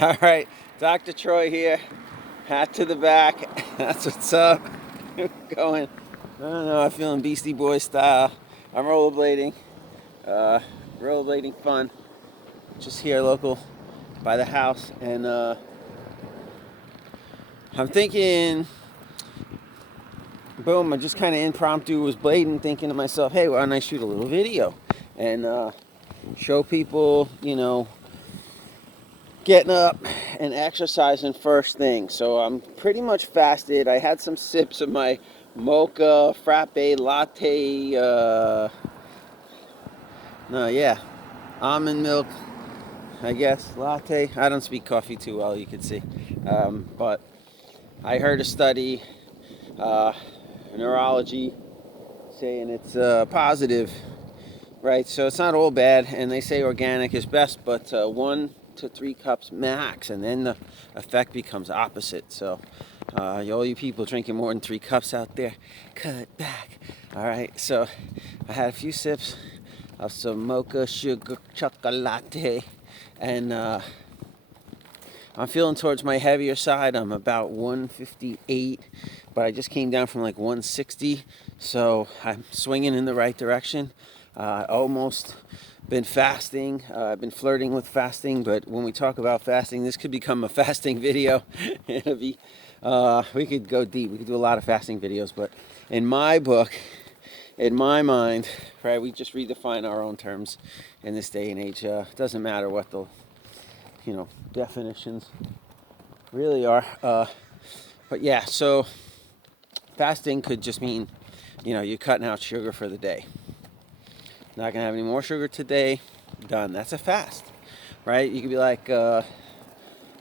All right, Dr. Troy here. Hat to the back. That's what's up. Going. I don't know. I'm feeling Beastie Boys style. I'm rollerblading. Uh, rollerblading fun. Just here, local, by the house, and I'm thinking. Boom! I just kind of impromptu was blading, thinking to myself, "Hey, why don't I shoot a little video and show people, getting up and exercising first thing." So I'm pretty much fasted. I had some sips of my mocha frappe latte. No, yeah, almond milk, I guess latte. I don't speak coffee too well, you could see, but I heard a study, uh, neurology, saying it's positive. Right, so it's not all bad, and they say organic is best, but 1 to 3 cups max, and then the effect becomes opposite. So, all you people drinking more than 3 cups out there, cut back. All right, so I had a few sips of some mocha sugar chocolate, and I'm feeling towards my heavier side. I'm about 158, but I just came down from like 160, so I'm swinging in the right direction. Almost been fasting. I've been flirting with fasting, but when we talk about fasting, this could become a fasting video. It'll be, we could go deep. We could do a lot of fasting videos, but in my book, in my mind, right, we just redefine our own terms in this day and age. It doesn't matter what the, definitions really are. But yeah, so fasting could just mean, you're cutting out sugar for the day. Not gonna have any more sugar today. Done. That's a fast, right? You could be like, I'm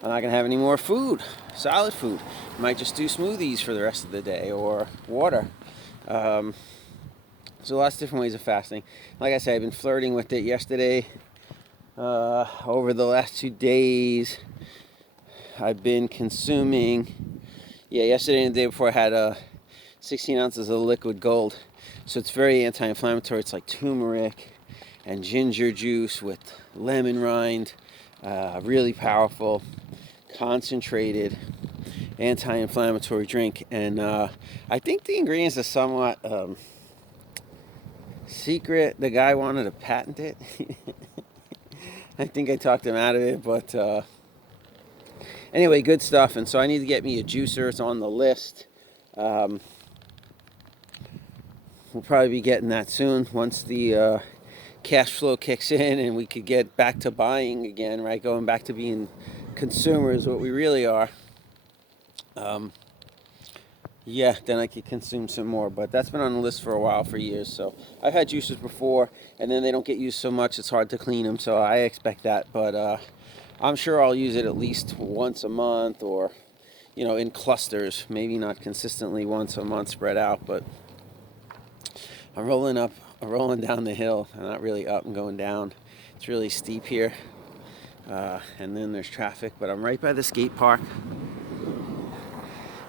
not gonna have any more food, solid food. You might just do smoothies for the rest of the day or water. So lots of different ways of fasting. Like I said, I've been flirting with it yesterday. Over the last 2 days, I've been consuming. Yeah, yesterday and the day before, I had 16 ounces of liquid gold. So it's very anti-inflammatory. It's like turmeric and ginger juice with lemon rind. Really powerful, concentrated anti-inflammatory drink. And I think the ingredients are somewhat secret. The guy wanted to patent it. I think I talked him out of it, but anyway, good stuff. And so I need to get me a juicer. It's on the list. We'll probably be getting that soon once the cash flow kicks in and we could get back to buying again, right? Going back to being consumers, what we really are. Yeah, then I could consume some more. But that's been on the list for a while, for years. So I've had juices before, and then they don't get used so much, it's hard to clean them. So I expect that. But I'm sure I'll use it at least once a month or, in clusters. Maybe not consistently once a month spread out, but I'm rolling down the hill. I'm not really up and going down. It's really steep here. And then there's traffic, but I'm right by the skate park.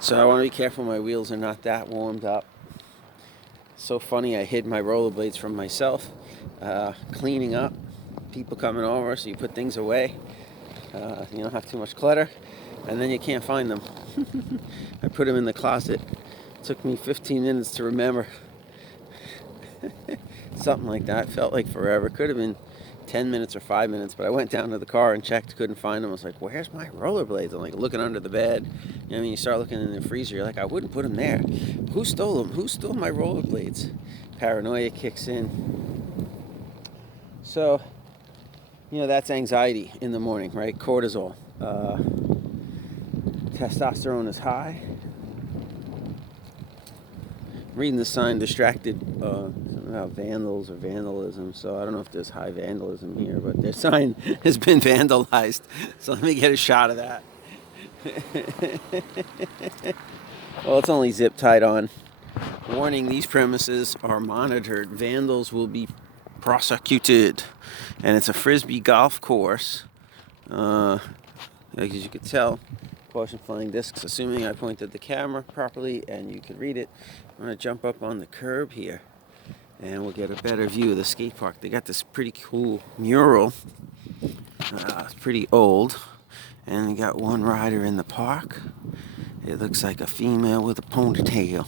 So I want to be careful my wheels are not that warmed up. So funny, I hid my rollerblades from myself. Cleaning up, people coming over, so you put things away. You don't have too much clutter, and then you can't find them. I put them in the closet. It took me 15 minutes to remember. Something like that. Felt like forever. Could have been 10 minutes or 5 minutes, but I went down to the car and checked, couldn't find them. I was like, where's my rollerblades? I'm like looking under the bed. You start looking in the freezer, you're like, I wouldn't put them there. Who stole them? Who stole my rollerblades? Paranoia kicks in. So, that's anxiety in the morning, right? Cortisol. Testosterone is high. Reading the sign, distracted, something about vandals or vandalism. So I don't know if there's high vandalism here, but their sign has been vandalized. So let me get a shot of that. Well, it's only zip tied on. Warning, these premises are monitored. Vandals will be prosecuted. And it's a frisbee golf course. As you could tell, caution flying discs, assuming I pointed the camera properly and you could read it. I'm going to jump up on the curb here and we'll get a better view of the skate park. They got this pretty cool mural. It's pretty old, And we got one rider in the park. It looks like a female with a ponytail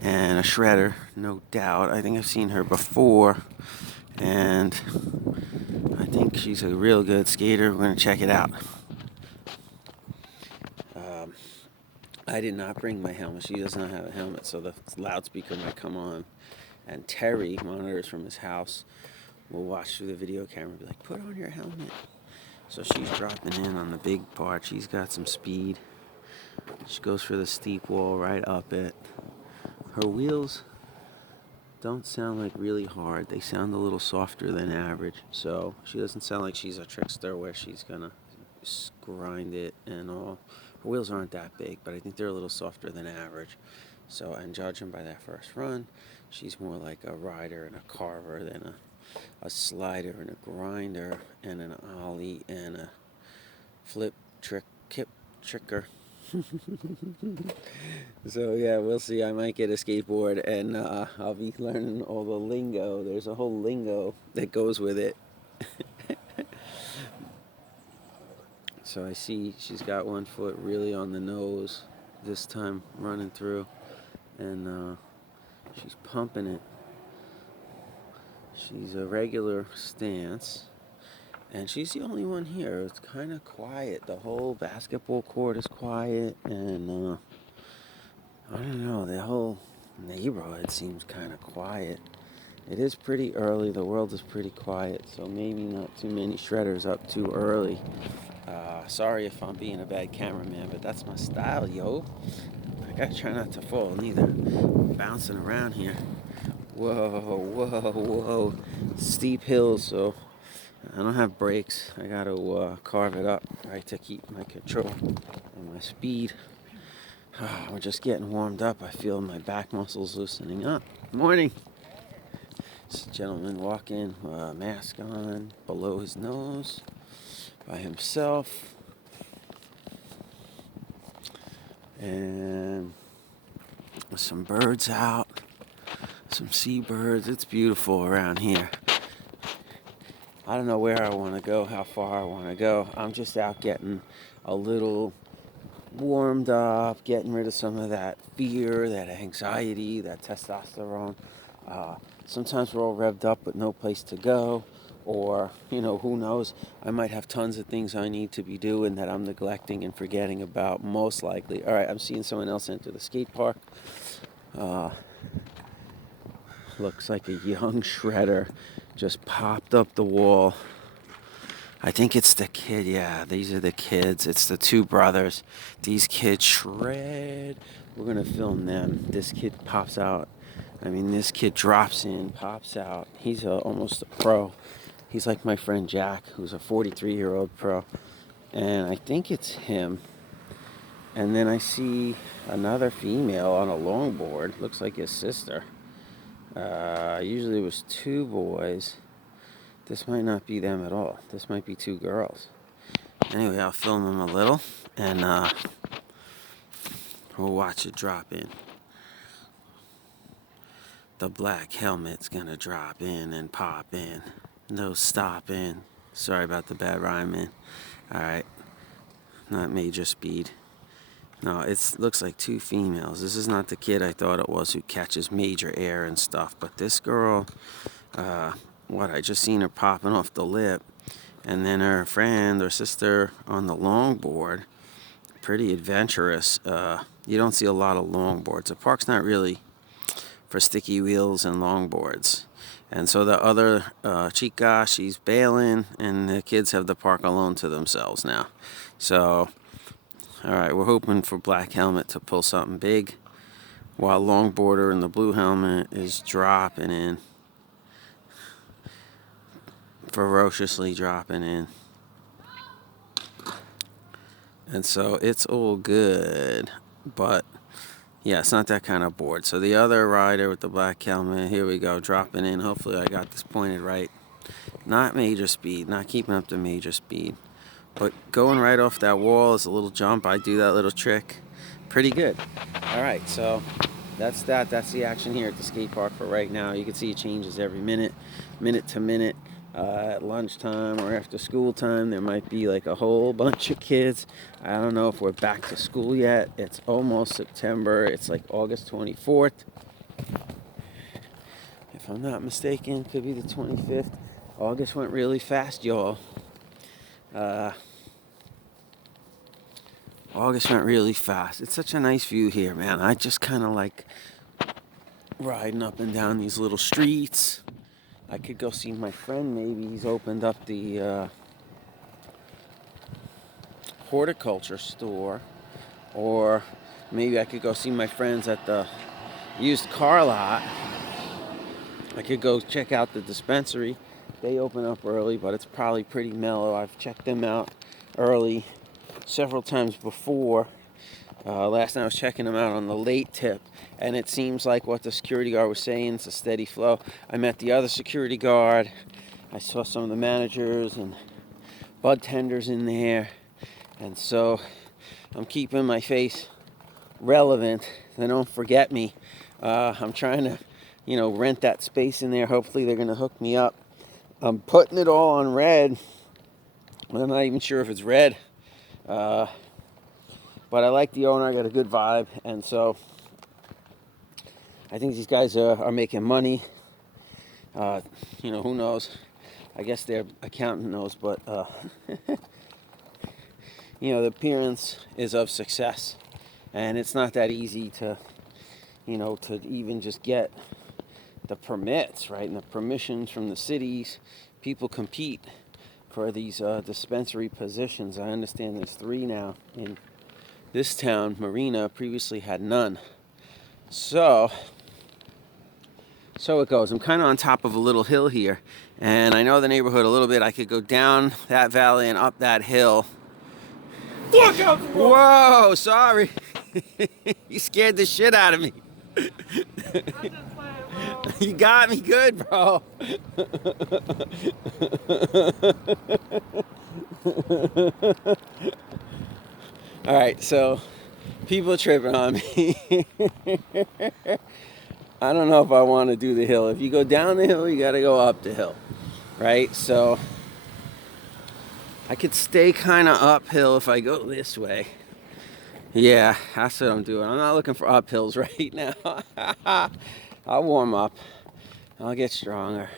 and a shredder, no doubt. I think I've seen her before, and I think she's a real good skater. We're going to check it out. I did not bring my helmet. She does not have a helmet, so the loudspeaker might come on. And Terry monitors from his house. Will watch through the video camera and be like, put on your helmet. So she's dropping in on the big part. She's got some speed. She goes for the steep wall right up it. Her wheels don't sound like really hard. They sound a little softer than average. So she doesn't sound like she's a trickster where she's gonna grind it and all. Her wheels aren't that big, but I think they're a little softer than average. So, and judging by that first run, she's more like a rider and a carver than a slider and a grinder and an ollie and a flip trick kip tricker. So yeah, we'll see. I might get a skateboard and I'll be learning all the lingo. There's a whole lingo that goes with it. So I see she's got one foot really on the nose this time running through, and she's pumping it. She's a regular stance, and she's the only one here. It's kind of quiet. The whole basketball court is quiet, and I don't know, the whole neighborhood seems kind of quiet. It is pretty early. The world is pretty quiet, so maybe not too many shredders up too early. Sorry if I'm being a bad cameraman, but that's my style, yo. I gotta try not to fall neither. I'm bouncing around here. Whoa, whoa, whoa. Steep hills, so I don't have brakes. I gotta carve it up, right, to keep my control and my speed. We're just getting warmed up. I feel my back muscles loosening up. Morning. This gentleman walking, mask on, below his nose, by himself. And some birds out, some seabirds. It's beautiful around here. I don't know where I want to go, how far I want to go. I'm just out getting a little warmed up, getting rid of some of that fear, that anxiety, that testosterone. Sometimes we're all revved up with no place to go, or, who knows, I might have tons of things I need to be doing that I'm neglecting and forgetting about, most likely. All right, I'm seeing someone else enter the skate park. Looks like a young shredder just popped up the wall. I think it's the kid. Yeah, these are the kids. It's the two brothers. These kids shred. We're going to film them. This kid pops out. This kid drops in, pops out. He's almost a pro. He's like my friend Jack, who's a 43-year-old pro. And I think it's him. And then I see another female on a longboard. Looks like his sister. Usually it was two boys. This might not be them at all. This might be two girls. Anyway, I'll film them a little, and we'll watch it drop in. The black helmet's gonna drop in and pop in. No stopping. Sorry about the bad rhyming. Alright. Not major speed. No, it looks like two females. This is not the kid I thought it was who catches major air and stuff. But this girl, I just seen her popping off the lip. And then her friend or sister on the longboard. Pretty adventurous. You don't see a lot of longboards. The park's not really for sticky wheels and longboards. And so the other chica, she's bailing, and the kids have the park alone to themselves now. So, all right, we're hoping for Black Helmet to pull something big, while longboarder in the blue helmet is dropping in, ferociously dropping in. And so it's all good, but yeah, it's not that kind of board. So the other rider with the black helmet, here we go, dropping in. Hopefully I got this pointed right. Not major speed, not keeping up to major speed. But going right off that wall is a little jump. I do that little trick. Pretty good. All right, so that's that. That's the action here at the skate park for right now. You can see it changes every minute to minute. At lunchtime or after school time, there might be like a whole bunch of kids. I don't know if we're back to school yet. It's almost September. It's like August 24th. If I'm not mistaken, it could be the 25th. August went really fast, y'all. August went really fast. It's such a nice view here, man. I just kind of like riding up and down these little streets. I could go see my friend. Maybe he's opened up the horticulture store, or maybe I could go see my friends at the used car lot. I could go check out the dispensary. They open up early, but it's probably pretty mellow. I've checked them out early several times before. Last night I was checking them out on the late tip, and it seems like what the security guard was saying, it's a steady flow. I met the other security guard. I saw some of the managers and bud tenders in there, and so I'm keeping my face relevant. They don't forget me. I'm trying to, rent that space in there. Hopefully they're going to hook me up. I'm putting it all on red. I'm not even sure if it's red. But I like the owner. I got a good vibe. And so I think these guys are making money. Who knows? I guess their accountant knows. But, the appearance is of success. And it's not that easy to even just get the permits, right? And the permissions from the cities. People compete for these dispensary positions. I understand there's 3 now in this town. Marina previously had none. So it goes. I'm kind of on top of a little hill here, and I know the neighborhood a little bit. I could go down that valley and up that hill. Fuck out the road! Whoa, sorry. You scared the shit out of me. I'm just playing, bro. You got me good, bro. All right, so people are tripping on me. I don't know if I want to do the hill. If you go down the hill, you got to go up the hill, right? So I could stay kind of uphill if I go this way. Yeah, that's what I'm doing. I'm not looking for uphills right now. I'll warm up. I'll get stronger.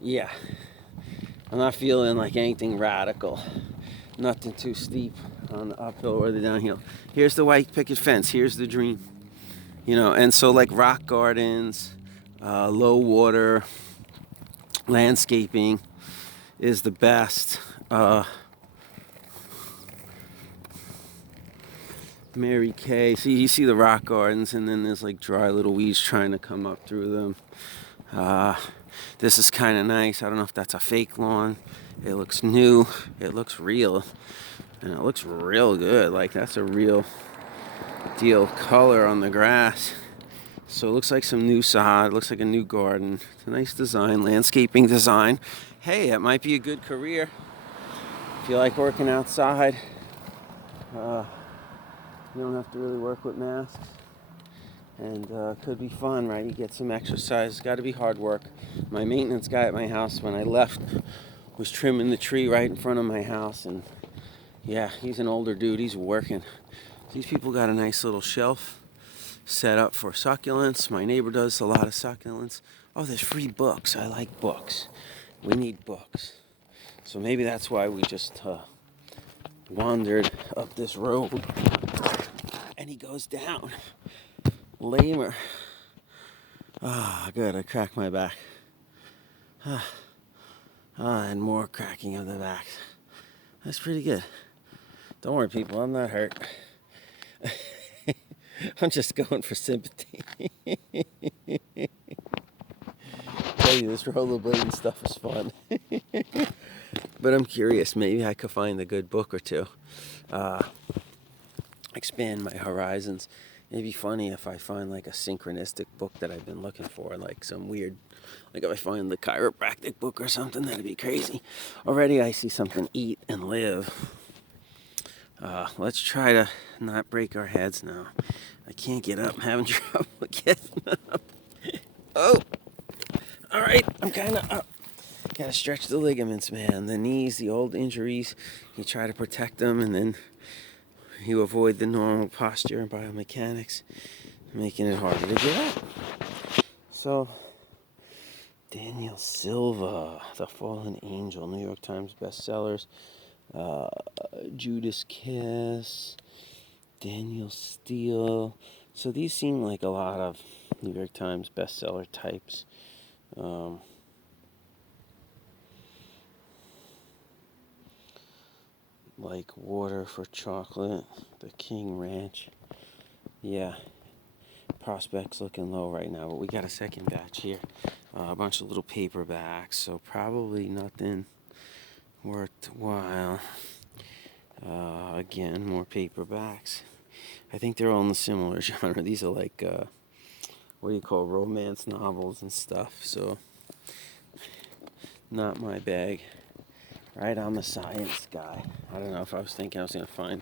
Yeah, I'm not feeling like anything radical. Nothing too steep on the uphill or the downhill. Here's the white picket fence. Here's the dream. And so like rock gardens, low water, landscaping is the best. Mary Kay. See, you see the rock gardens, and then there's like dry little weeds trying to come up through them. This is kind of nice. I don't know if that's a fake lawn. It looks new. It looks real. And it looks real good. Like, that's a real deal color on the grass. So it looks like some new sod. It looks like a new garden. It's a nice design, landscaping design. Hey, it might be a good career. If you like working outside, you don't have to really work with masks. And could be fun, right? You get some exercise. It's got to be hard work. My maintenance guy at my house, when I left, was trimming the tree right in front of my house. And yeah, he's an older dude. He's working. These people got a nice little shelf set up for succulents. My neighbor does a lot of succulents. Oh, there's free books. I like books. We need books. So maybe that's why we just wandered up this road. And he goes down. Lamer. Ah, good. I cracked my back. And more cracking of the back. That's pretty good. Don't worry, people. I'm not hurt. I'm just going for sympathy. Tell you, this rollerblading stuff is fun. But I'm curious. Maybe I could find a good book or two. Expand my horizons. It'd be funny if I find like a synchronistic book that I've been looking for, like some weird, like if I find the chiropractic book or something, that'd be crazy. Already I see something, Eat and Live. Let's try to not break our heads now. I can't get up. I'm having trouble getting up. Oh! All right, I'm kind of up. Gotta stretch the ligaments, man. The knees, the old injuries, you try to protect them, and then you avoid the normal posture and biomechanics, making it harder to get up. So, Daniel Silva, The Fallen Angel, New York Times bestsellers. Judas Kiss, Daniel Steele. So these seem like a lot of New York Times bestseller types. Like Water for Chocolate, The King Ranch. Yeah, prospects looking low right now, but we got a second batch here. A bunch of little paperbacks, so probably nothing worthwhile. Again, more paperbacks. I think they're all in the similar genre. These are like, what do you call, romance novels and stuff, so not my bag. Right, I'm a science guy. I don't know if I was thinking I was going to find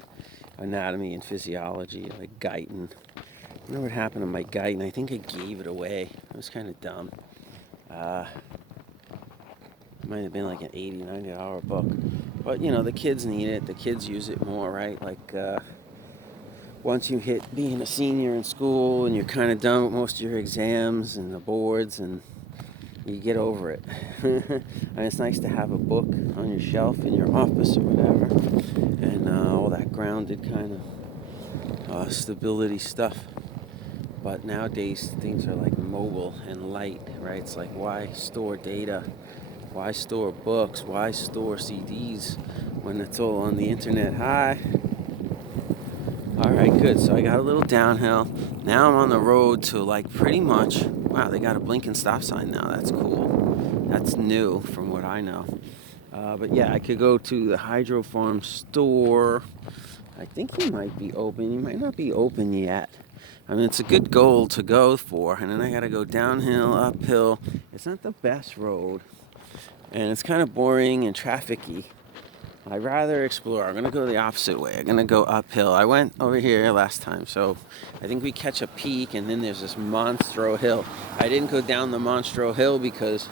anatomy and physiology, like Guyton. I don't know what happened to my Guyton. I think I gave it away. It was kind of dumb. It might have been like an $80, $90 book. But, you know, the kids need it. The kids use it more, right? Like, once you hit being a senior in school and you're kind of done with most of your exams and the boards, and you get over it. And it's nice to have a book on your shelf in your office or whatever, and all that grounded kind of stability stuff. But nowadays things are like mobile and light, right? It's like, why store data? Why store books? Why store CDs when it's all on the internet? Hi. All right, good. So I got a little downhill. Now I'm on the road to like pretty much, wow, they got a blinking stop sign now. That's cool. That's new from what I know. But yeah, I could go to the Hydro Farm store. I think he might be open. He might not be open yet. I mean, it's a good goal to go for. And then I got to go downhill, uphill. It's not the best road. And it's kind of boring and trafficy. I'd rather explore. I'm going to go the opposite way. I'm going to go uphill. I went over here last time, so I think we catch a peak, and then there's this Monstro Hill. I didn't go down the Monstro Hill because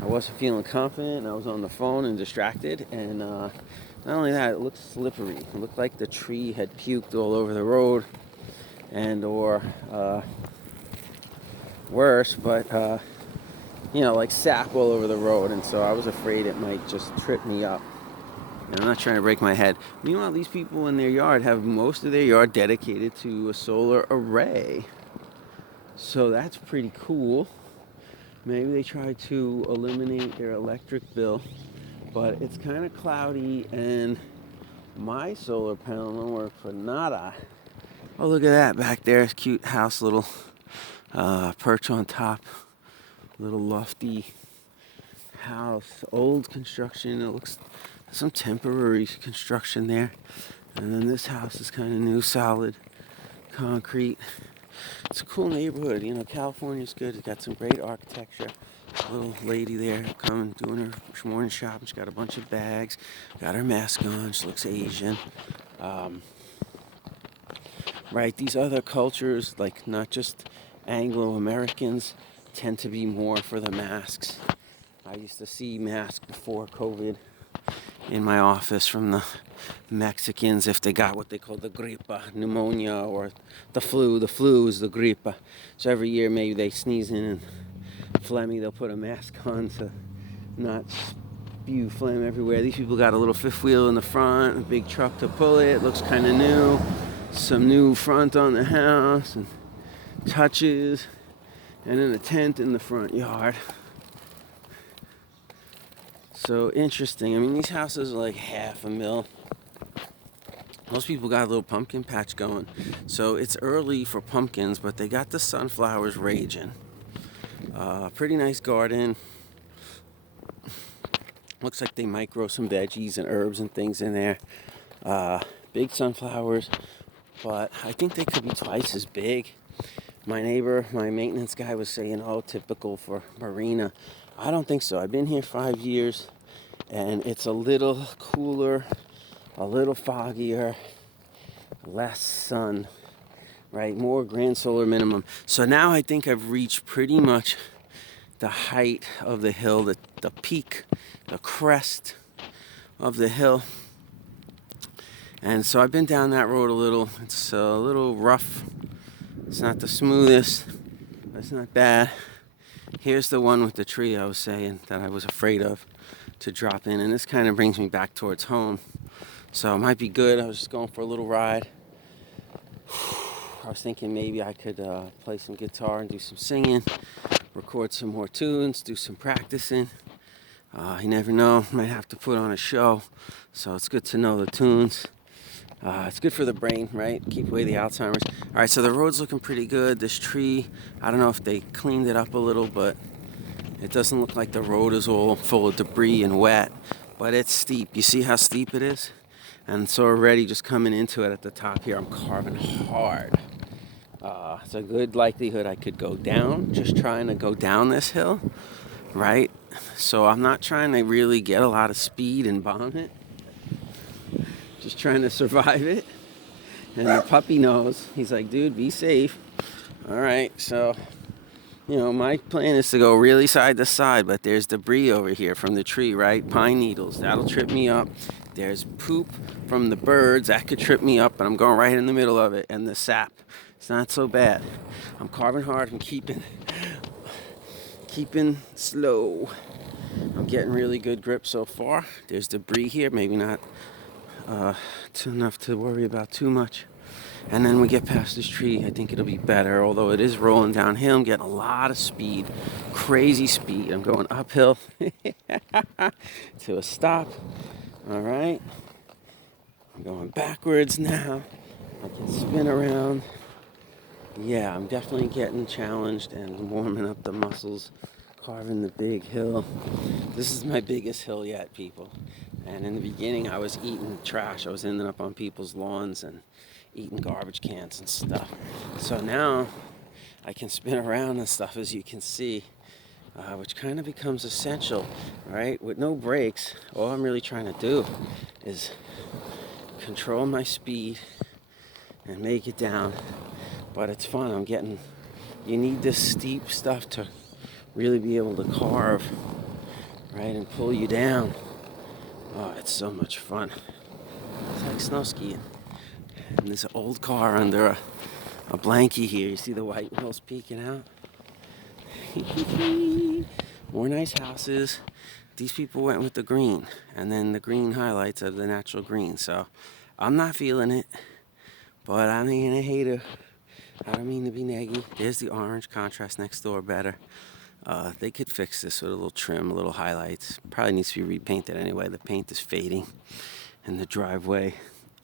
I wasn't feeling confident, and I was on the phone and distracted, and not only that, it looked slippery. It looked like the tree had puked all over the road, and or worse, but you know, like sap all over the road, and so I was afraid it might just trip me up. And I'm not trying to break my head. Meanwhile, these people in their yard have most of their yard dedicated to a solar array. So that's pretty cool. Maybe they try to eliminate their electric bill, but it's kind of cloudy, and my solar panel don't work for nada. Oh, look at that back there. It's cute house, little perch on top, little lofty house, old construction. It looks some temporary construction there, and then this house is kind of new, solid concrete. It's a cool neighborhood. You know, California's good. It's got some great architecture. A little lady there coming, doing her morning shopping. She's got a bunch of bags, got her mask on. She looks Asian. Right, these other cultures, like not just Anglo-Americans, tend to be more for the masks. I used to see masks before COVID in my office from the Mexicans if they got what they call the gripa, pneumonia, or the flu. The flu is the gripa. So every year maybe they sneeze in and phlegmy, they'll put a mask on to not spew phlegm everywhere. These people got a little fifth wheel in the front, a big truck to pull it. It looks kind of new. Some new front on the house and touches, and then a tent in the front yard. So interesting. I mean, these houses are like $500,000. Most people got a little pumpkin patch going. So it's early for pumpkins, but they got the sunflowers raging. Pretty nice garden. Looks like they might grow some veggies and herbs and things in there. Big sunflowers, but I think they could be twice as big. My neighbor, my maintenance guy, was saying, oh, typical for Marina. I don't think so. I've been here 5 years, and it's a little cooler, a little foggier, less sun, right? More grand solar minimum. So now I think I've reached pretty much the height of the hill, the peak, the crest of the hill. And so I've been down that road a little. It's a little rough. It's not the smoothest, but it's not bad. Here's the one with the tree I was saying that I was afraid of to drop in, and this kind of brings me back towards home. So it might be good. I was just going for a little ride. I was thinking maybe I could play some guitar and do some singing, record some more tunes, do some practicing. You never know, might have to put on a show, so it's good to know the tunes. It's good for the brain, right? Keep away the Alzheimer's. All right, so the road's looking pretty good. This tree, I don't know if they cleaned it up a little, but it doesn't look like the road is all full of debris and wet, but it's steep. You see how steep it is? And so already just coming into it at the top here, I'm carving hard. It's a good likelihood I could go down, just trying to go down this hill, right? So I'm not trying to really get a lot of speed and bomb it. Just trying to survive it. And the puppy knows. He's like, dude, be safe. All right, so, my plan is to go really side to side, but there's debris over here from the tree, right? Pine needles, that'll trip me up. There's poop from the birds, that could trip me up, and I'm going right in the middle of it. And the sap, it's not so bad. I'm carving hard, I'm keeping slow. I'm getting really good grip so far. There's debris here, maybe not enough to worry about too much. And then we get past this tree, I think it'll be better, although it is rolling downhill. I'm getting a lot of speed, crazy speed. I'm going uphill to a stop. All right, I'm going backwards now. I can spin around. Yeah, I'm definitely getting challenged and warming up the muscles, carving the big hill. This is my biggest hill yet, people. And in the beginning, I was eating trash. I was ending up on people's lawns and eating garbage cans and stuff. So now I can spin around and stuff, as you can see, which kind of becomes essential, right? With no brakes, all I'm really trying to do is control my speed and make it down. But it's fun. You need this steep stuff to really be able to carve, right, and pull you down. Oh, it's so much fun. It's like snow skiing. And this old car under a blankie here. You see the white wheels peeking out? More nice houses. These people went with the green, and then the green highlights of the natural green. So I'm not feeling it, but I ain't a hater. I don't mean to be neggy. There's the orange contrast next door better. They could fix this with a little trim, a little highlights. Probably needs to be repainted anyway. The paint is fading in the driveway.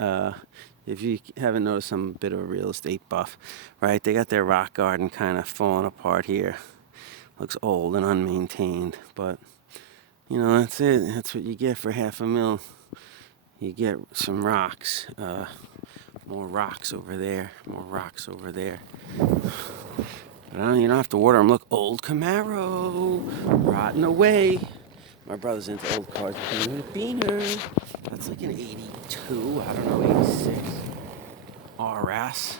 If you haven't noticed, I'm a bit of a real estate buff, right? They got their rock garden kind of falling apart here. Looks old and unmaintained, but that's it. That's what you get for $500,000. You get some rocks. More rocks over there. More rocks over there. But you don't have to water them. Look, old Camaro, rotting away. My brother's into old cars. Beaner. That's like an 82, I don't know, 86 RS.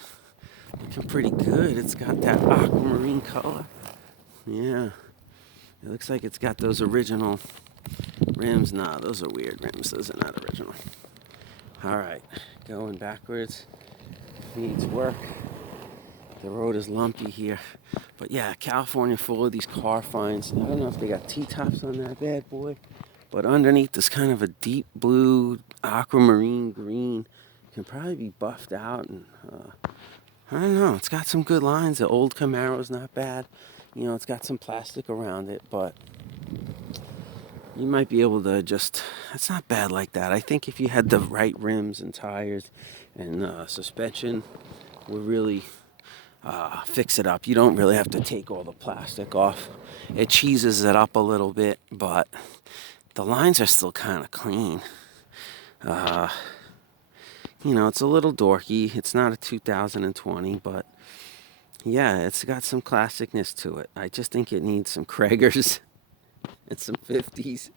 Looking pretty good. It's got that aquamarine color. Yeah. It looks like it's got those original rims. Nah, those are weird rims. Those are not original. All right, going backwards. Needs work. The road is lumpy here. But yeah, California full of these car finds. I don't know if they got T-tops on that bad boy, but underneath is kind of a deep blue, aquamarine green. Can probably be buffed out, and I don't know. It's got some good lines. The old Camaro's not bad. It's got some plastic around it, but you might be able to it's not bad like that. I think if you had the right rims and tires and suspension would really fix it up. You don't really have to take all the plastic off. It cheeses it up a little bit, but the lines are still kind of clean. It's a little dorky. It's not a 2020, but yeah, it's got some classicness to it. I just think it needs some Kragers and some 50s.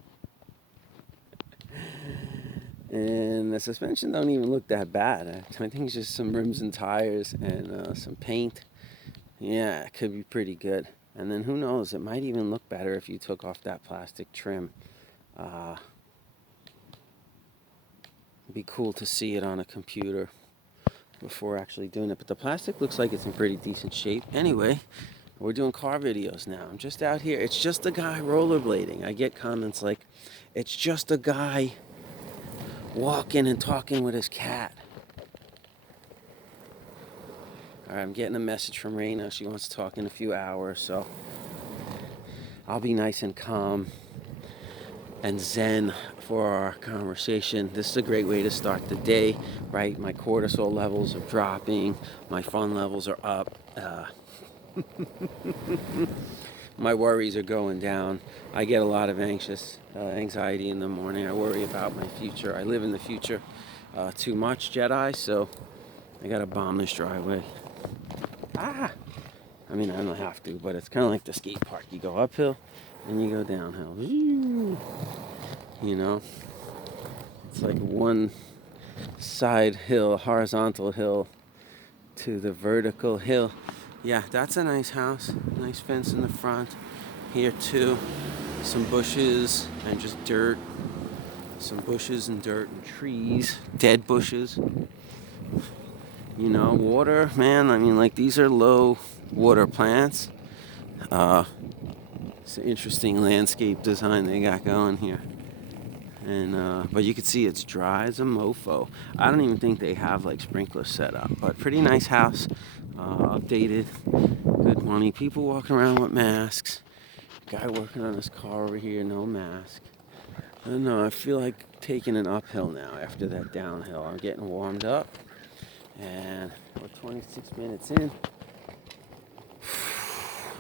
And the suspension don't even look that bad. I think it's just some rims and tires and some paint. Yeah, it could be pretty good. And then who knows, it might even look better if you took off that plastic trim. It'd be cool to see it on a computer before actually doing it. But the plastic looks like it's in pretty decent shape. Anyway, we're doing car videos now. I'm just out here. It's just a guy rollerblading. I get comments like, it's just a guy walking and talking with his cat. All right, I'm getting a message from Raina. She wants to talk in a few hours, so I'll be nice and calm and zen for our conversation. This is a great way to start the day, right? My cortisol levels are dropping. My fun levels are up. My worries are going down. I get a lot of anxiety in the morning. I worry about my future. I live in the future too much, Jedi, so I gotta bomb this driveway. I mean, I don't have to, but it's kind of like the skate park. You go uphill and you go downhill. You know? It's like one side hill, horizontal hill, to the vertical hill. Yeah, that's a nice house. Nice fence in the front. Here too. Some bushes and just dirt. Some bushes and dirt and trees. Dead bushes. You know, water, man, I mean, like, these are low water plants. It's an interesting landscape design they got going here. And but you can see it's dry as a mofo. I don't even think they have like sprinklers set up, but pretty nice house. Updated, good money. People walking around with masks. Guy working on his car over here, no mask. I don't know, I feel like taking an uphill now after that downhill. I'm getting warmed up. And we're 26 minutes in.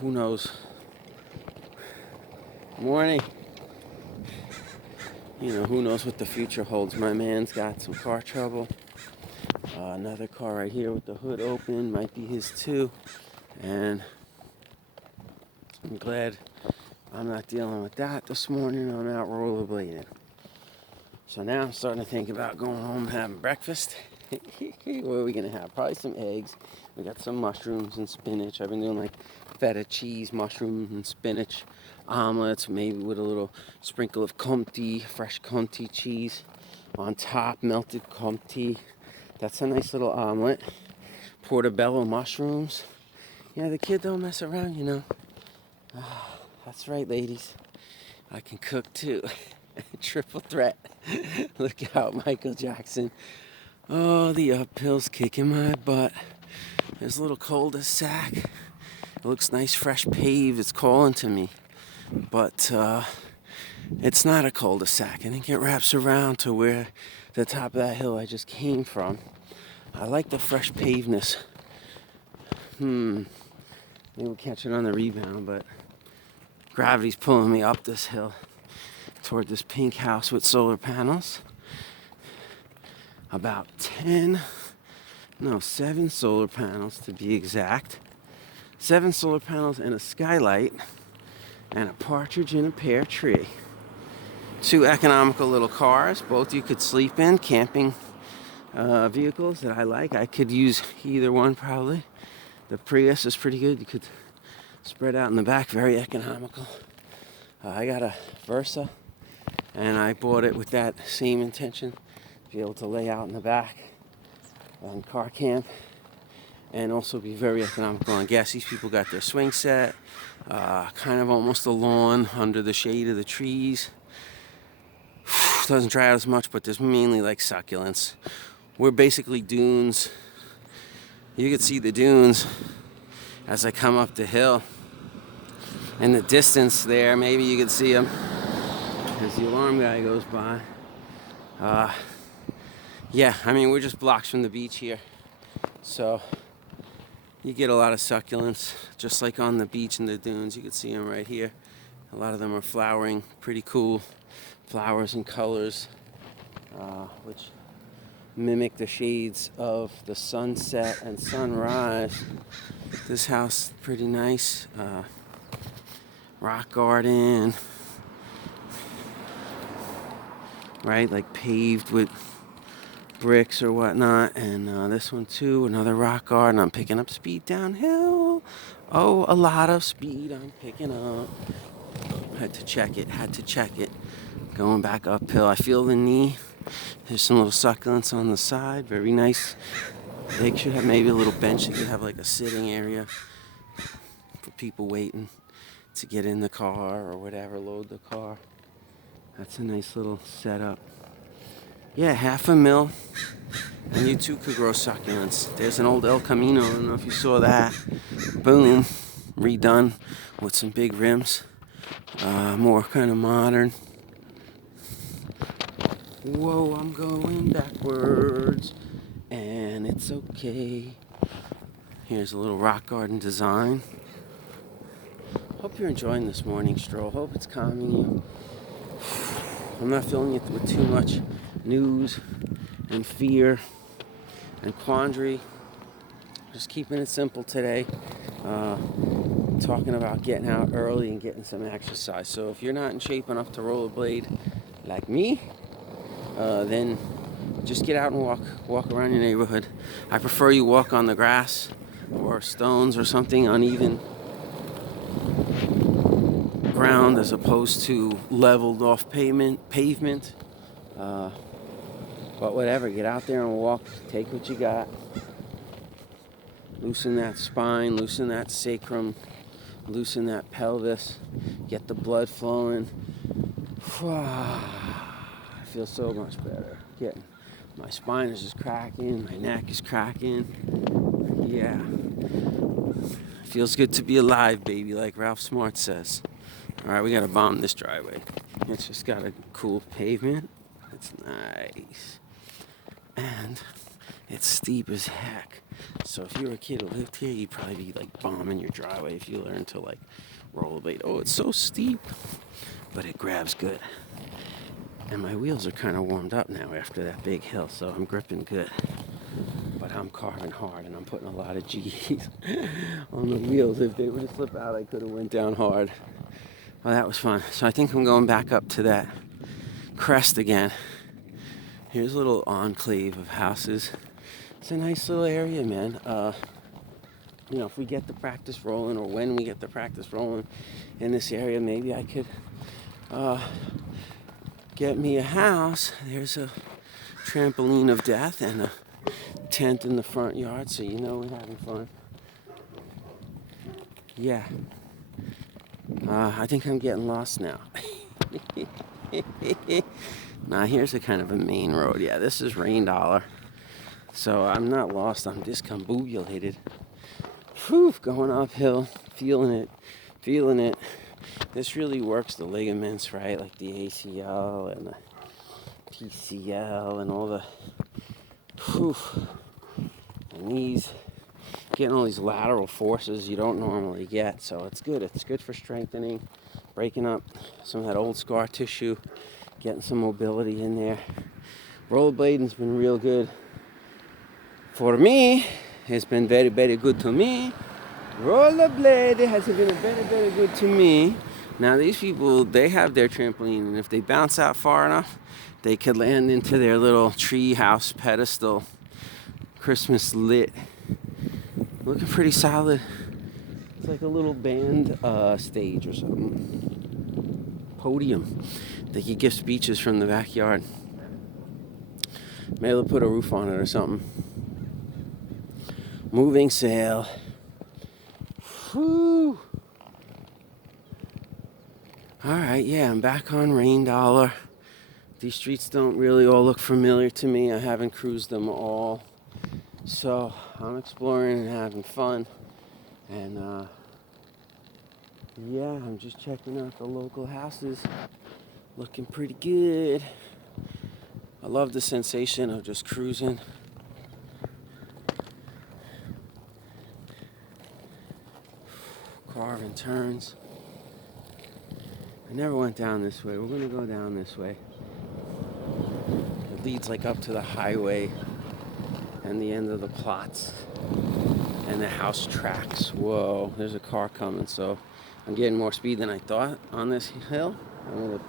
Who knows? Morning. You know, who knows what the future holds. My man's got some car trouble. Another car right here with the hood open. Might be his too. And I'm glad I'm not dealing with that this morning. I'm out rollerblading. So now I'm starting to think about going home and having breakfast. What are we gonna have? Probably some eggs. We got some mushrooms and spinach. I've been doing like feta cheese, mushrooms and spinach omelets, maybe with a little sprinkle of Comté, fresh Comté cheese on top, melted Comté. That's a nice little omelet. Portobello mushrooms. Yeah, the kid don't mess around, you know. That's right, ladies. I can cook too. Triple threat. Look out, Michael Jackson. Oh, the uphill's kicking my butt. There's a little cul-de-sac. It looks nice, fresh paved. It's calling to me. But it's not a cul-de-sac. I think it wraps around to where the top of that hill I just came from. I like the fresh pavedness. Maybe we'll catch it on the rebound, but gravity's pulling me up this hill toward this pink house with solar panels. About 7 solar panels to be exact. 7 solar panels and a skylight and a partridge in a pear tree. 2 economical little cars, both you could sleep in, camping vehicles that I like. I could use either one probably. The Prius is pretty good. You could spread out in the back, very economical. I got a Versa and I bought it with that same intention. Be able to lay out in the back and car camp and also be very economical on gas. These people got their swing set, kind of almost a lawn under the shade of the trees. Doesn't dry out as much, but there's mainly like succulents. We're basically dunes. You can see the dunes as I come up the hill. In the distance there, maybe you can see them as the alarm guy goes by. Yeah, I mean, we're just blocks from the beach here. So you get a lot of succulents, just like on the beach in the dunes. You can see them right here. A lot of them are flowering, pretty cool flowers and colors, which mimic the shades of the sunset and sunrise. This house, pretty nice. Rock garden, right? Like paved with bricks or whatnot. And this one too, another rock garden. I'm picking up speed downhill. Oh, a lot of speed I'm picking up. Had to check it. Going back uphill. I feel the knee. There's some little succulents on the side. Very nice. They should have maybe a little bench. They could have like a sitting area for people waiting to get in the car or whatever, load the car. That's a nice little setup. Yeah, half a mil. And you too could grow succulents. There's an old El Camino. I don't know if you saw that. Boom. Redone with some big rims. More kind of modern. Whoa, I'm going backwards. And it's okay. Here's a little rock garden design. Hope you're enjoying this morning stroll. Hope it's calming you. I'm not filling it with too much news and fear and quandary. Just keeping it simple today. Talking about getting out early and getting some exercise. So if you're not in shape enough to rollerblade like me, then just get out and walk around your neighborhood. I prefer you walk on the grass or stones or something uneven ground as opposed to leveled off pavement. But whatever, get out there and walk. Take what you got. Loosen that spine, loosen that sacrum, loosen that pelvis. Get the blood flowing. I feel so much better. My spine is just cracking, my neck is cracking. Yeah. Feels good to be alive, baby, like Ralph Smart says. All right, we gotta bomb this driveway. It's just got a cool pavement. It's nice. And it's steep as heck. So if you were a kid who lived here, you'd probably be like bombing your driveway if you learned to like rollerblade. Oh, it's so steep, but it grabs good. And my wheels are kind of warmed up now after that big hill, so I'm gripping good. But I'm carving hard, and I'm putting a lot of G's on the wheels. If they were to slip out, I could have went down hard. Well, that was fun. So I think I'm going back up to that crest again. Here's a little enclave of houses. It's a nice little area, man. If we get the practice rolling, or when we get the practice rolling in this area, maybe I could get me a house. There's a trampoline of death and a tent in the front yard, so we're having fun. Yeah. I think I'm getting lost now. Now here's a kind of a main road. Yeah, this is Rain Dollar. So I'm not lost, I'm discombobulated. Whew, going uphill, feeling it. This really works the ligaments, right? Like the ACL and the PCL and all the knees. Getting all these lateral forces you don't normally get. So it's good. It's good for strengthening, breaking up some of that old scar tissue, getting some mobility in there. Rollerblading's been real good for me. It's been very, very good to me. Rollerblade has been very, very good to me. Now these people, they have their trampoline, and if they bounce out far enough, they could land into their little tree house pedestal, Christmas lit. Looking pretty solid. It's like a little band stage or something. Podium. They could give speeches from the backyard. Maybe they'll put a roof on it or something. Moving sail. Whew. Alright, yeah, I'm back on Rain Dollar. These streets don't really all look familiar to me. I haven't cruised them all. So I'm exploring and having fun. And I'm just checking out the local houses. Looking pretty good. I love the sensation of just cruising. Carving turns. I never went down this way. We're gonna go down this way. It leads like up to the highway and the end of the plots and the house tracks. Whoa, there's a car coming, so I'm getting more speed than I thought on this hill. I'm gonna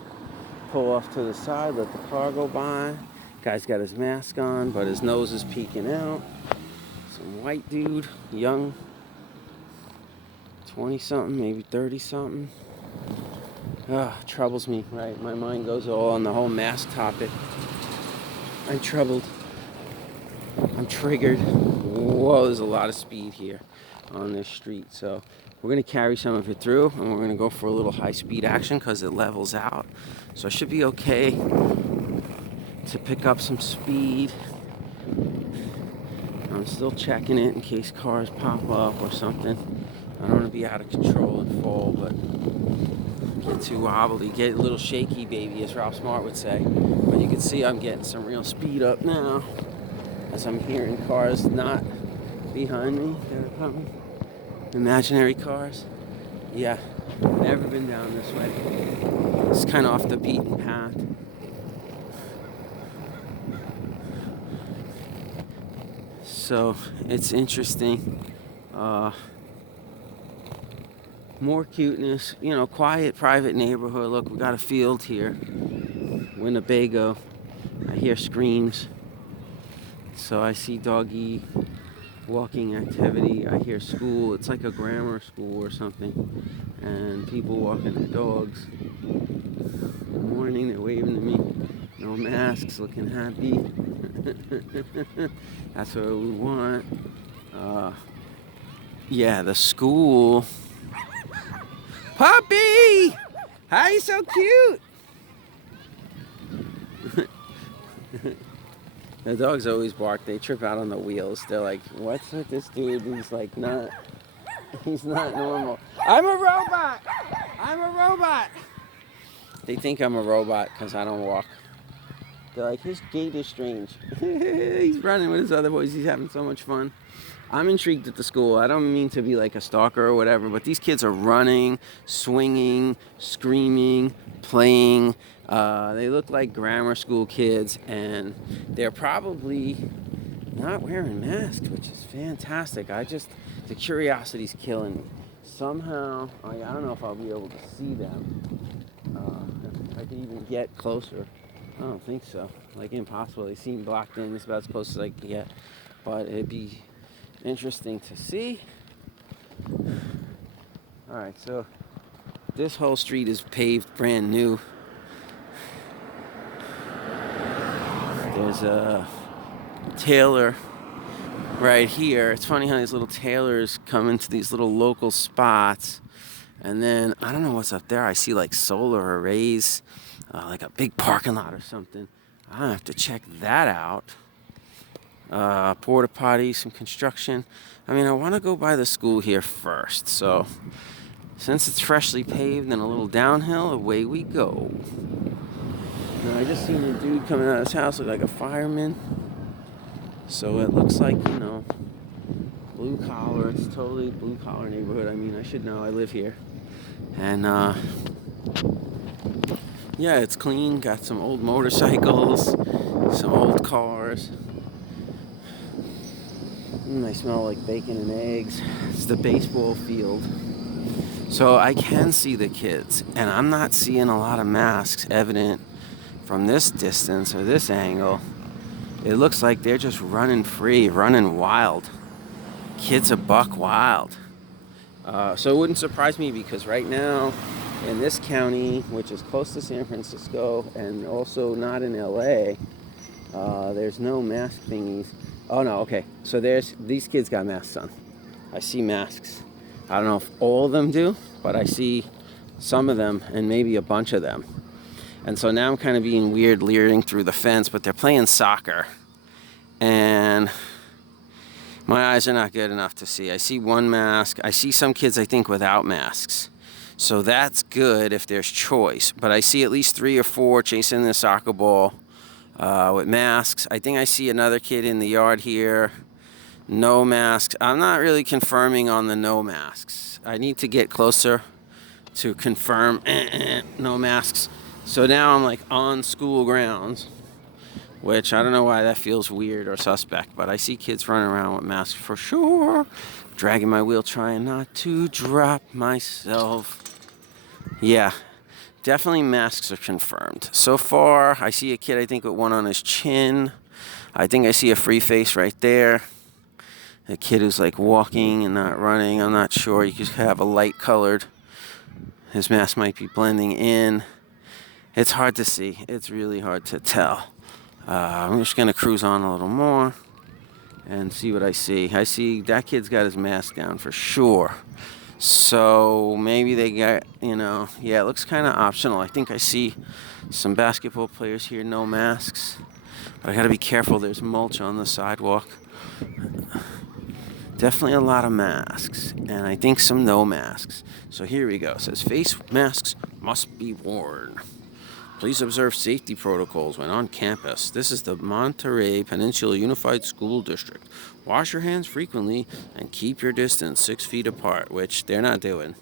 pull off to the side, let the car go by. Guy's got his mask on, but his nose is peeking out. Some white dude, young, 20 something, maybe 30 something. Troubles me, right? My mind goes all on the whole mask topic. I'm troubled. I'm triggered. Whoa, there's a lot of speed here on this street. So we're going to carry some of it through, and we're going to go for a little high-speed action because it levels out. So I should be okay to pick up some speed. I'm still checking it in case cars pop up or something. I don't want to be out of control and fall, but get too wobbly, get a little shaky, baby, as Ralph Smart would say. But you can see I'm getting some real speed up now as I'm hearing cars not behind me that are coming. Imaginary cars. Yeah, never been down this way. It's kind of off the beaten path. So it's interesting. More cuteness, you know, quiet, private neighborhood. Look, we got a field here. Winnebago. I hear screams. So I see doggy walking activity. I hear school. It's like a grammar school or something. And people walking their dogs. Good morning, they're waving to me. No masks, looking happy. That's what we want. Yeah, the school. Puppy! How you so cute? The dogs always bark. They trip out on the wheels. They're like, what's with this dude? He's not normal. I'm a robot! I'm a robot! They think I'm a robot because I don't walk. They're like, his gait is strange. He's running with his other boys. He's having so much fun. I'm intrigued at the school. I don't mean to be like a stalker or whatever, but these kids are running, swinging, screaming, playing. They look like grammar school kids, and they're probably not wearing masks, which is fantastic. The curiosity's killing me. Somehow, I don't know if I'll be able to see them. If I could even get closer. I don't think so. Like, impossible. They seem blocked in. It's about as close as I can get. But it'd be interesting to see. Alright, so this whole street is paved brand new. There's a tailor right here. It's funny how these little tailors come into these little local spots. And then, I don't know what's up there. I see like solar arrays, like a big parking lot or something. I have to check that out. Porta potty, some construction. I mean, I want to go by the school here first. So, since it's freshly paved and a little downhill, away we go. Now, I just seen a dude coming out of his house, look like a fireman. So it looks like, you know, blue collar. It's totally blue collar neighborhood. I mean, I should know. I live here. And, yeah, it's clean. Got some old motorcycles, some old cars. I smell like bacon and eggs. It's the baseball field. So I can see the kids, and I'm not seeing a lot of masks evident from this distance or this angle. It looks like they're just running free, running wild. Kids are buck wild. So it wouldn't surprise me because right now in this county, which is close to San Francisco and also not in LA, there's no mask thingies. Oh no, okay. So these kids got masks on. I see masks. I don't know if all of them do, but I see some of them and maybe a bunch of them. And so now I'm kind of being weird leering through the fence, but they're playing soccer. And my eyes are not good enough to see. I see one mask. I see some kids, I think, without masks. So that's good if there's choice. But I see at least 3 or 4 chasing the soccer ball with masks. I think I see another kid in the yard here. No masks. I'm not really confirming on the no masks. I need to get closer to confirm no masks. So now I'm like on school grounds, which I don't know why that feels weird or suspect, but I see kids running around with masks for sure. Dragging my wheel, trying not to drop myself. Yeah, definitely masks are confirmed. So far, I see a kid, I think, with one on his chin. I think I see a free face right there. a kid who's like walking and not running. I'm not sure. You could have a light colored. His mask might be blending in. It's hard to see. It's really hard to tell. I'm just going to cruise on a little more and see what I see. I see that kid's got his mask down for sure. So maybe they got, yeah, it looks kind of optional. I think I see some basketball players here, no masks. But I got to be careful. There's mulch on the sidewalk. Definitely a lot of masks. And I think some no masks. So here we go. It says face masks must be worn. Please observe safety protocols when on campus. This is the Monterey Peninsula Unified School District. Wash your hands frequently and keep your distance 6 feet apart, which they're not doing.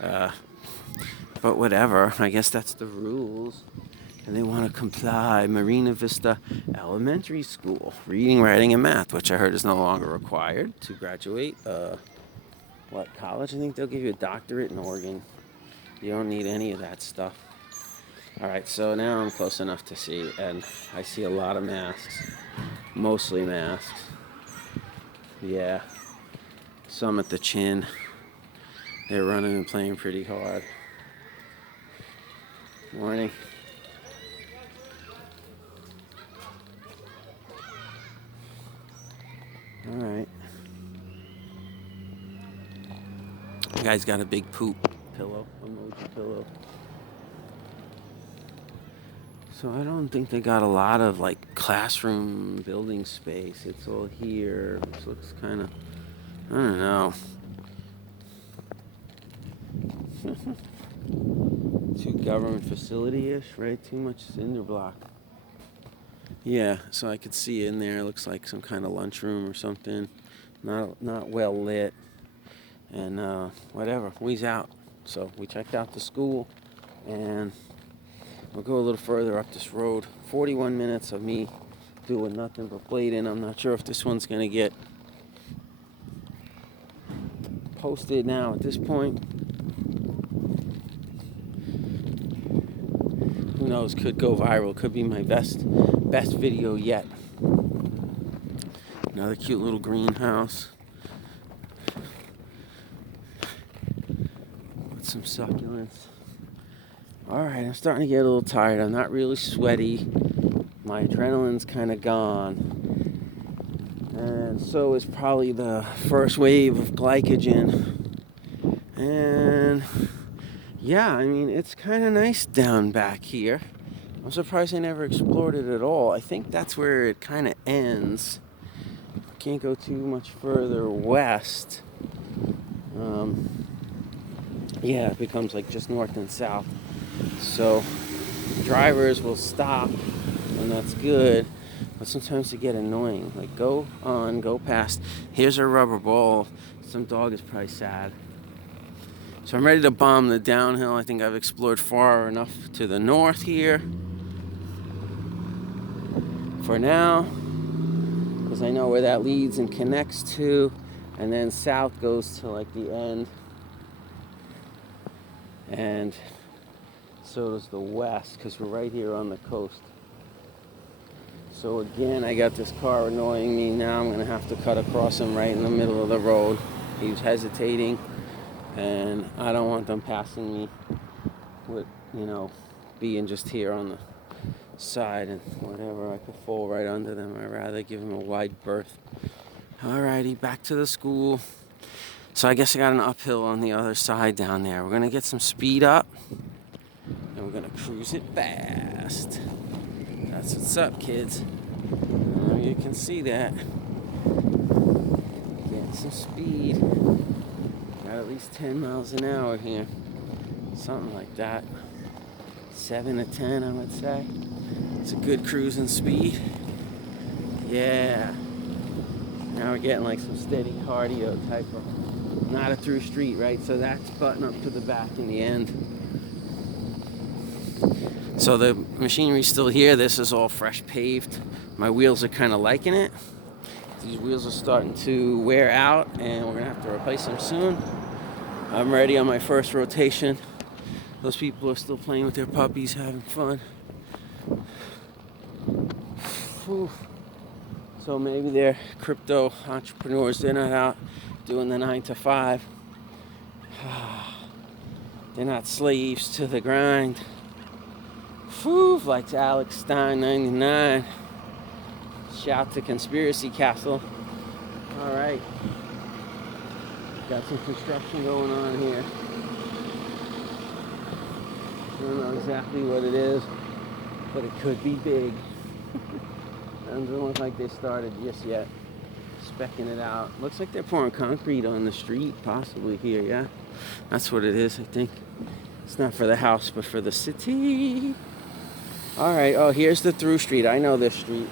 But whatever, I guess that's the rules. And they want to comply. Marina Vista Elementary School. Reading, writing, and math, which I heard is no longer required to graduate. College? I think they'll give you a doctorate in Oregon. You don't need any of that stuff. Alright, so now I'm close enough to see, and I see a lot of masks. Mostly masks. Yeah. Some at the chin. They're running and playing pretty hard. Morning. Alright. The guy's got a big poop pillow, emoji pillow. So I don't think they got a lot of like classroom building space. It's all here. This looks kind of, I don't know. Too government facility-ish, right? Too much cinder block. Yeah, so I could see in there. It looks like some kind of lunchroom or something. Not well lit. And whatever, we's out. So we checked out the school, and we'll go a little further up this road. 41 minutes of me doing nothing but blading. I'm not sure if this one's going to get posted now at this point. Who knows? Could go viral. Could be my best video yet. Another cute little greenhouse. With some succulents. Alright, I'm starting to get a little tired. I'm not really sweaty. My adrenaline's kind of gone. And so is probably the first wave of glycogen. And yeah, I mean, it's kind of nice down back here. I'm surprised I never explored it at all. I think that's where it kind of ends. Can't go too much further west. Yeah, it becomes like just north and south. So drivers will stop, and that's good. But sometimes they get annoying. Like, go on, go past. Here's a rubber ball. Some dog is probably sad. So I'm ready to bomb the downhill. I think I've explored far enough to the north here for now, because I know where that leads and connects to, and then south goes to like the end, and so does the west, because we're right here on the coast. So again, I got this car annoying me. Now I'm gonna have to cut across him right in the middle of the road. He's hesitating, and I don't want them passing me with, being just here on the side and whatever. I could fall right under them. I'd rather give him a wide berth. Alrighty, back to the school. So I guess I got an uphill on the other side down there. We're gonna get some speed up, and we're gonna cruise it fast. That's what's up, kids. You can see that. Getting some speed. Got at least 10 miles an hour here. Something like that. 7 to 10, I would say. It's a good cruising speed. Yeah. Now we're getting like some steady cardio type of, not a through street, right? So that's button up to the back in the end. So the machinery's still here. This is all fresh paved. My wheels are kind of liking it. These wheels are starting to wear out, and we're gonna have to replace them soon. I'm ready on my first rotation. Those people are still playing with their puppies, having fun. Whew. So maybe they're crypto entrepreneurs. They're not out doing the 9 to 5. They're not slaves to the grind. Whew, like Alex Stein 99. Shout to Conspiracy Castle. All right. Got some construction going on here. I don't know exactly what it is, but it could be big. Doesn't look like they started just yet. Specking it out. Looks like they're pouring concrete on the street, possibly here, yeah? That's what it is, I think. It's not for the house, but for the city. All right, oh, here's the through street. I know this street.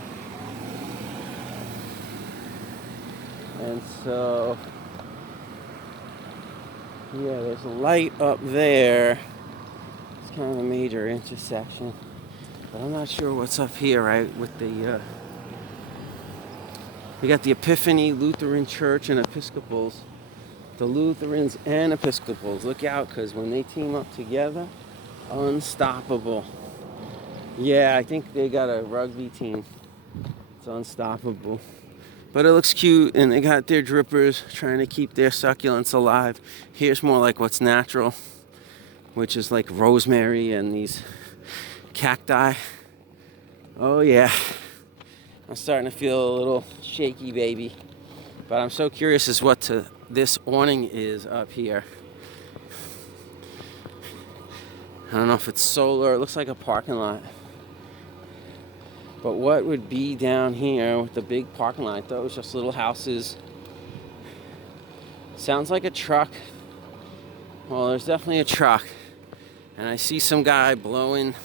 And so, yeah, there's a light up there. It's kind of a major intersection. But I'm not sure what's up here, right, with the, we got the Epiphany Lutheran Church and Episcopals. The Lutherans and Episcopals. Look out, because when they team up together, unstoppable. Yeah, I think they got a rugby team. It's unstoppable. But it looks cute, and they got their drippers trying to keep their succulents alive. Here's more like what's natural, which is like rosemary and these cacti. Oh yeah. I'm starting to feel a little shaky, baby. But I'm so curious as what this awning is up here. I don't know if it's solar. It looks like a parking lot. But what would be down here with the big parking lot? I thought it was just little houses. Sounds like a truck. Well, there's definitely a truck. And I see some guy blowing